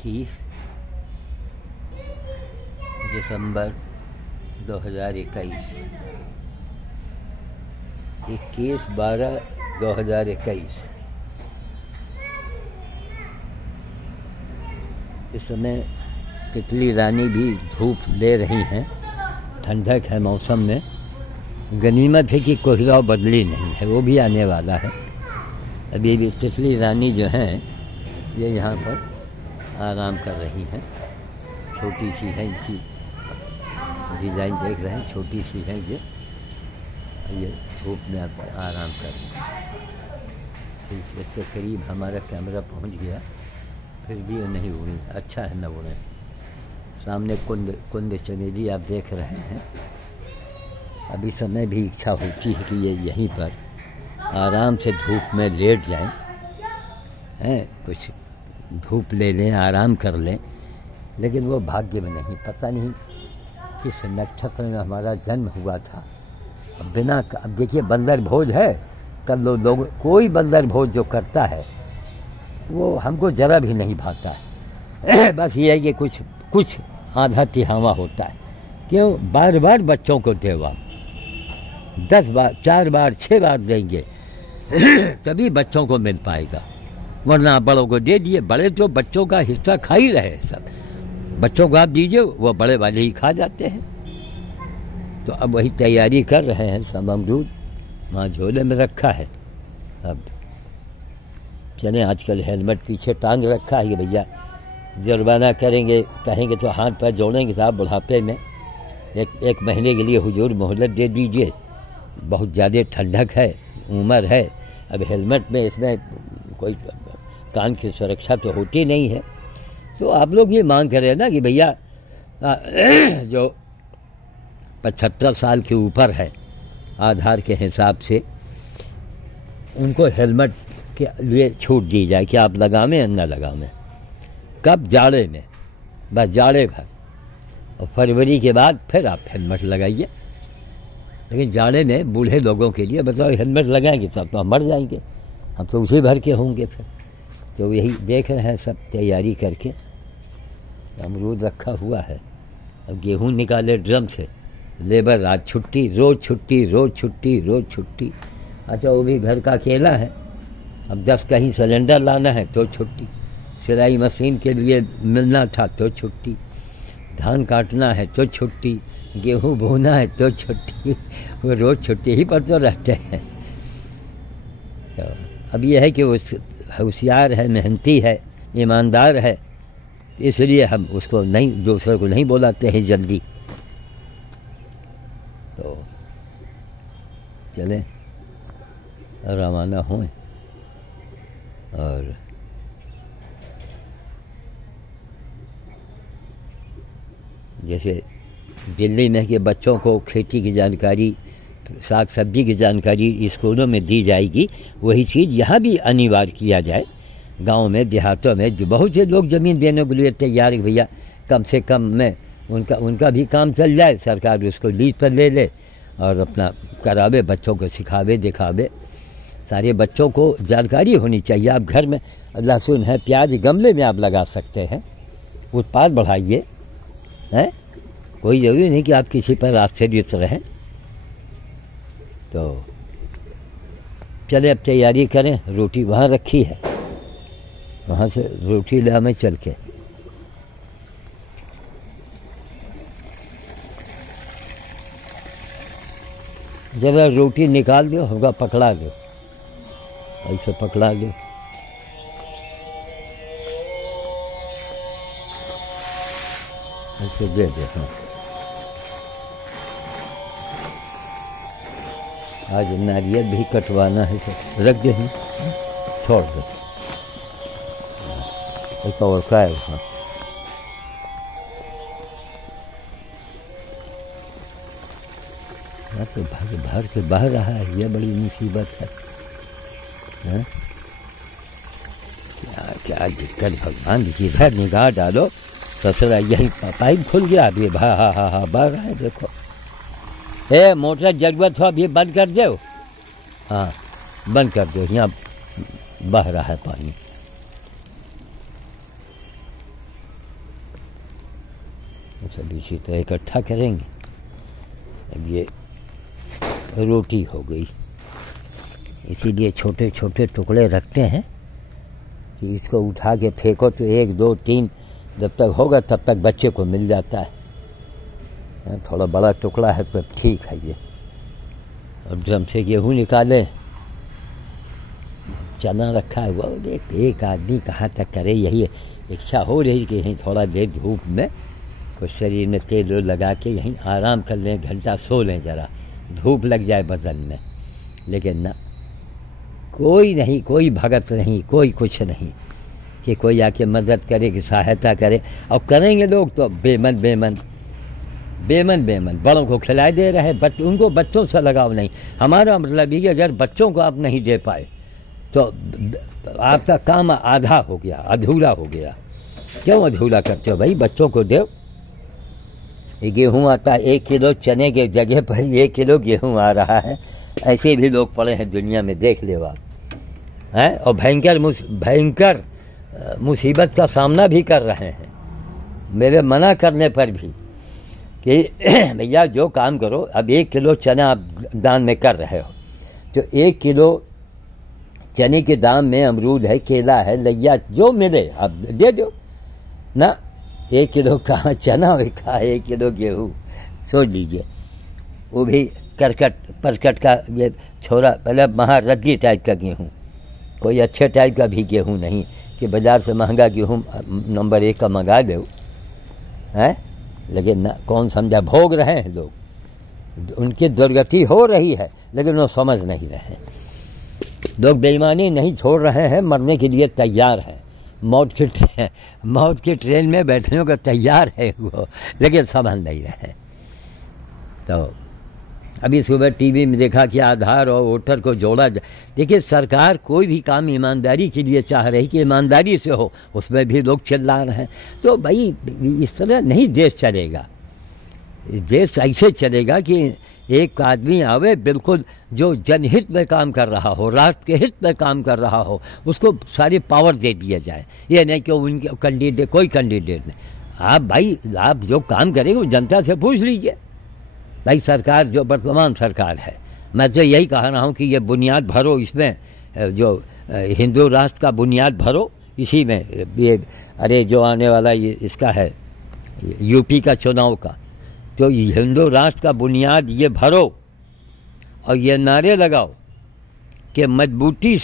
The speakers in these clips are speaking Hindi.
21 दिसंबर 2021, 21/12/2021। इस समय तितली रानी भी धूप ले रही हैं। ठंडक है मौसम में। गनीमत है कि कोहरा बदली नहीं है, वो भी आने वाला है। अभी भी तितली रानी जो हैं ये यहाँ पर आराम कर रही हैं। छोटी सी है, इनकी डिज़ाइन देख रहे हैं, छोटी सी है ये धूप में आराम कर रही हैं। इसके करीब हमारा कैमरा पहुँच गया, फिर भी वो नहीं उड़ी। अच्छा है न उड़े। सामने कुंद चमेली आप देख रहे हैं। अभी समय भी इच्छा होती है कि ये यहीं पर आराम से धूप में लेट जाएं, हैं, कुछ धूप ले लें, आराम कर लें, लेकिन वो भाग्य में नहीं। पता नहीं किस नक्षत्र में हमारा जन्म हुआ था। अब देखिए बंदर भोज है, कल लोग कोई बंदर भोज जो करता है वो हमको जरा भी नहीं भाता है। बस ये है कि कुछ आधा तिहावा होता है। क्यों? बार बार बच्चों को देवा 10 बार 4 बार 6 बार देंगे तभी बच्चों को मिल पाएगा, वरना बड़ों को दे दिए। बड़े तो बच्चों का हिस्सा खा ही रहे। सब बच्चों को आप दीजिए, वो बड़े वाले ही खा जाते हैं। तो अब वही तैयारी कर रहे हैं। सब अमरूद वहाँ झोले में रखा है। अब चले, आजकल हेलमेट पीछे टांग रखा है कि भैया जुर्माना करेंगे, कहेंगे तो हाथ पैर जोड़ेंगे। साहब बुढ़ापे में एक महीने के लिए हुजूर मोहलत दे दीजिए, बहुत ज़्यादा ठंडक है, उम्र है। अब हेलमेट में इसमें कोई कान की सुरक्षा तो होती नहीं है। तो आप लोग ये मांग कर रहे हैं ना कि भैया जो 75 साल के ऊपर है आधार के हिसाब से, उनको हेलमेट के लिए छूट दी जाए कि आप लगावें या न लगावें। कब? जाड़े में, बस जाड़े भर, और फरवरी के बाद फिर आप हेलमेट लगाइए। लेकिन जाड़े में बूढ़े लोगों के लिए बताओ हेलमेट लगाएंगे तो हम मर जाएंगे, हम तो उसी भर के होंगे फिर। तो यही देख रहे हैं सब तैयारी करके। अमरूद रखा हुआ है। अब गेहूं निकाले ड्रम से, लेबर आज छुट्टी, रोज़ छुट्टी, रोज़ छुट्टी, रोज़ छुट्टी। अच्छा वो भी घर का अकेला है। अब 10 कहीं सिलेंडर लाना है तो छुट्टी, सिलाई मशीन के लिए मिलना था तो छुट्टी, धान काटना है तो छुट्टी, गेहूं बोना है तो छुट्टी। वो रोज़ छुट्टी ही पर तो रहते हैं। तो अब यह है कि वो होशियार है, मेहनती है, ईमानदार है, इसलिए हम उसको नहीं, दूसरे को नहीं बुलाते हैं जल्दी। तो चलें, रवाना हों। और जैसे दिल्ली में कि बच्चों को खेती की जानकारी, साग सब्जी की जानकारी स्कूलों में दी जाएगी, वही चीज़ यहाँ भी अनिवार्य किया जाए। गांव में, देहातों में जो बहुत से लोग ज़मीन देने के लिए तैयार है, भैया कम से कम में उनका भी काम चल जाए, सरकार उसको लीज पर ले ले और अपना करावे, बच्चों को सिखावे, दिखावे। सारे बच्चों को जानकारी होनी चाहिए। आप घर में लहसुन है, प्याज गमले में आप लगा सकते हैं, उत्पाद बढ़ाइए, हैं। कोई ज़रूरी नहीं कि आप किसी पर आश्चर्यित रहें। तो चले अब तैयारी करें। रोटी वहाँ रखी है, वहाँ से रोटी ले हमें चल के। जरा रोटी निकाल दो, होगा पकड़ा दो, ऐसे पकड़ा दो। ऐसे दे दो। हाँ, आज नारियल भी कटवाना है तो रख दे, छोड़ दो। और क्या है उसमें? तो भर के बह रहा है, ये बड़ी मुसीबत है। हैं? क्या दिक्कत भगवान की, घर निगाह डालो। ससुरा यही पाइप खुल गया अभी, हा बह रहा है। देखो मोटर जरूरत हो अभी बंद कर दो। हाँ बंद कर दो, यहाँ बह रहा है पानी। सब इसी तरह इकट्ठा करेंगे। अब ये रोटी हो गई, इसीलिए छोटे छोटे टुकड़े रखते हैं कि इसको उठा के फेंको तो 1 2 3 जब तक होगा तब तक बच्चे को मिल जाता है। थोड़ा बड़ा टुकड़ा है तो ठीक है ये। अब ड्रम से गेहूँ निकाले, चना रखा है, वो एक आदमी कहाँ तक करे। यही इच्छा हो रही कि यहीं थोड़ा देर धूप में कुछ शरीर में तेल लगा के यहीं आराम कर लें, घंटा सो लें, ज़रा धूप लग जाए बदन में। लेकिन ना, कोई नहीं, कोई भगत नहीं, कोई कुछ नहीं कि कोई आके मदद करे, कि सहायता करे। और करेंगे लोग तो बेमन बेमन बेमन बेमन बड़ों को खिला दे रहे, उनको बच्चों से लगाव नहीं। हमारा मतलब ये कि अगर बच्चों को आप नहीं दे पाए तो आपका काम आधा हो गया, अधूरा हो गया। क्यों अधूरा करते हो भाई? बच्चों को दो। ये गेहूँ आता है, 1 किलो चने के जगह पर 1 किलो गेहूँ आ रहा है। ऐसे भी लोग पड़े हैं दुनिया में, देख ले आप हैं। और भयंकर मुसीबत का सामना भी कर रहे हैं, मेरे मना करने पर भी कि भैया जो काम करो। अब 1 किलो चना आप दान में कर रहे हो तो 1 किलो चने के दाम में अमरूद है, केला है, लैया जो मिले आप दे दो ना। 1 किलो का चना बिका, 1 किलो गेहूँ, सोच लीजिए। वो भी परकट का ये छोरा, मतलब महारद्दी टाइप का गेहूँ, कोई अच्छे टाइप का भी गेहूँ नहीं कि बाज़ार से महंगा गेहूँ नंबर 1 का मंगा दो है। लेकिन ना, कौन समझा, भोग रहे हैं लोग, उनकी दुर्गति हो रही है लेकिन वो समझ नहीं रहे। लोग बेईमानी नहीं छोड़ रहे हैं, मरने के लिए तैयार हैं, मौत की ट्रेन में बैठने को तैयार है वो, लेकिन समझ नहीं रहे। तो अभी सुबह टीवी में देखा कि आधार और वोटर को जोड़ा जाए। देखिए, सरकार कोई भी काम ईमानदारी के लिए चाह रही कि ईमानदारी से हो, उसमें भी लोग चिल्ला रहे हैं। तो भाई इस तरह नहीं देश चलेगा। देश ऐसे चलेगा कि एक आदमी आवे बिल्कुल जो जनहित में काम कर रहा हो, राष्ट्र के हित में काम कर रहा हो, उसको सारी पावर दे दिया जाए। ये नहीं कि उनके कैंडिडेट, कोई कैंडिडेट नहीं। आप भाई, आप जो काम करेंगे वो जनता से पूछ लीजिए। भाई सरकार जो वर्तमान सरकार है, मैं तो यही कह रहा हूँ कि ये बुनियाद भरो, इसमें जो हिंदू राष्ट्र का बुनियाद भरो इसी में। ये अरे जो आने वाला ये इसका है यूपी का चुनाव का, तो हिंदू राष्ट्र का बुनियाद ये भरो और ये नारे लगाओ कि मजबूती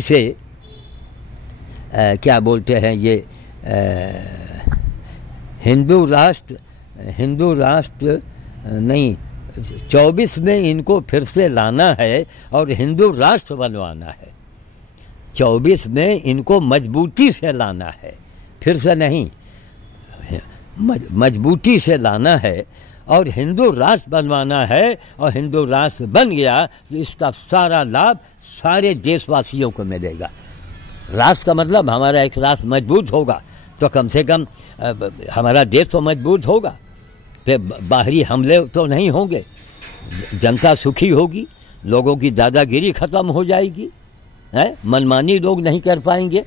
से क्या बोलते हैं ये हिंदू राष्ट्र नहीं, 24 में इनको फिर से लाना है और हिंदू राष्ट्र बनवाना है। 24 में इनको मजबूती से लाना है, फिर से नहीं, मजबूती से लाना है और हिंदू राष्ट्र बनवाना है। और हिंदू राष्ट्र बन गया तो इसका सारा लाभ सारे देशवासियों को मिलेगा। राष्ट्र का मतलब हमारा एक राष्ट्र मजबूत होगा तो कम से कम हमारा देश तो मजबूत होगा, फिर बाहरी हमले तो नहीं होंगे, जनता सुखी होगी, लोगों की दादागिरी खत्म हो जाएगी, है मनमानी लोग नहीं कर पाएंगे।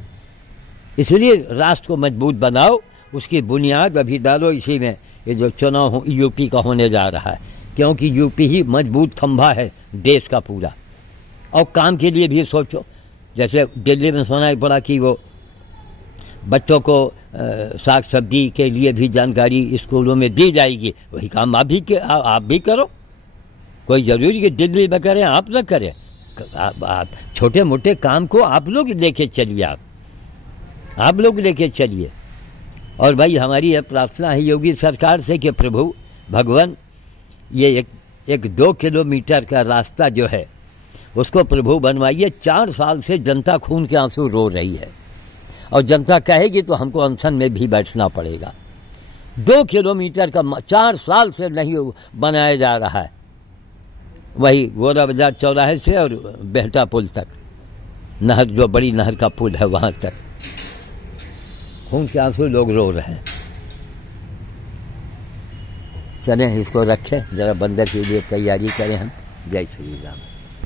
इसलिए राष्ट्र को मजबूत बनाओ, उसकी बुनियाद अभी डालो इसी में। ये जो चुनाव यूपी का होने जा रहा है, क्योंकि यूपी ही मजबूत खंभा है देश का पूरा। और काम के लिए भी सोचो, जैसे दिल्ली में सुना पड़ा कि वो बच्चों को साग सब्जी के लिए भी जानकारी स्कूलों में दी जाएगी, वही काम आप भी करो। कोई ज़रूरी कि दिल्ली में करें, आप न करें। आप छोटे मोटे काम को आप लोग लेके चलिए, आप लोग लेके चलिए। और भाई हमारी यह प्रार्थना है योगी सरकार से कि प्रभु भगवान ये एक 2 किलोमीटर का रास्ता जो है उसको प्रभु बनवाइए। 4 साल से जनता खून के आंसू रो रही है और जनता कहेगी तो हमको अनशन में भी बैठना पड़ेगा। 2 किलोमीटर का 4 साल से नहीं बनाया जा रहा है, वही गोरा बाजार चौराहे से और बेहटा पुल तक, नहर जो बड़ी नहर का पुल है वहाँ तक खून के आंसू लोग रो रहे हैं। चलें इसको रखें, ज़रा बंदर के लिए तैयारी करें हम। जय श्री राम।